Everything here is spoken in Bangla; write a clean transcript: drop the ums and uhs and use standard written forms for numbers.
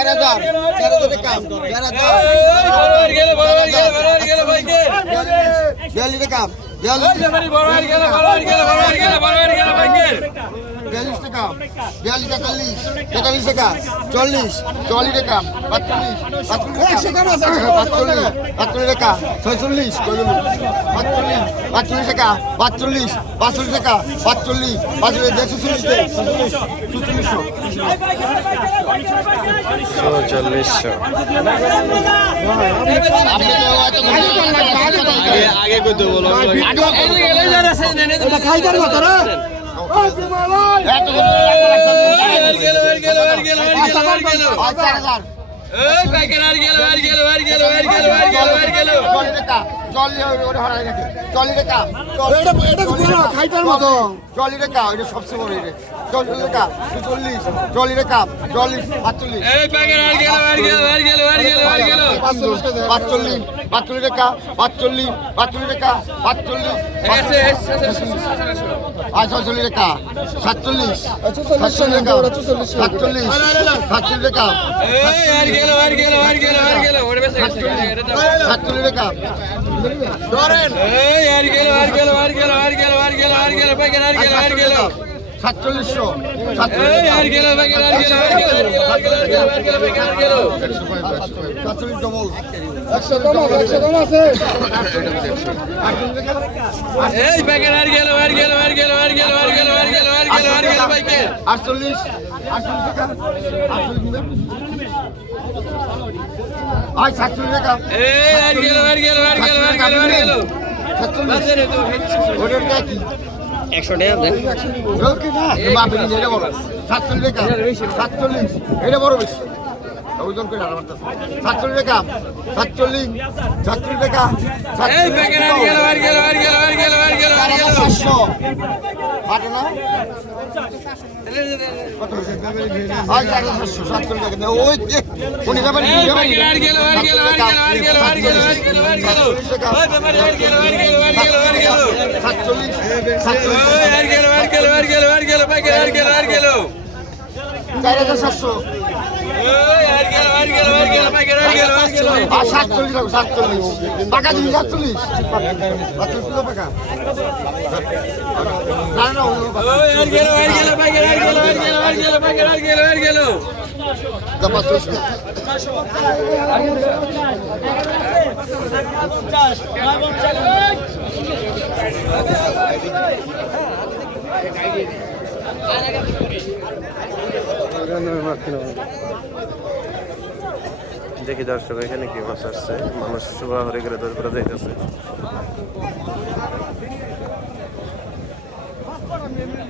4000 কাম 4000 42 টাকা 42 টাকা 42 টাকা 43 টাকা 40 40 টাকা 45 টাকা 46 45 টাকা 45 টাকা 45 আগে কত বলো খাইতার মতো রে খাইতার মতো 40 টাকা এটা সবচেয়ে বড় এটা 40 টাকা 40 টাকা 40 45 45 টাকা 45 টাকা 45 46 টাকা 47 টাকা 47 টাকা ধরেন 100 টাকা দেন এটা বড় বেশি ওজন করে আর মারতেছে 47 টাকা 47 টাকা 700 পাটে না আজ 700 টাকা ওই যে উনি যাবেন দেখি দর্শক এখানে কি মাছ আসছে মানুষ সুবাহ হরে গেলে দৌড় করে যাইতেছে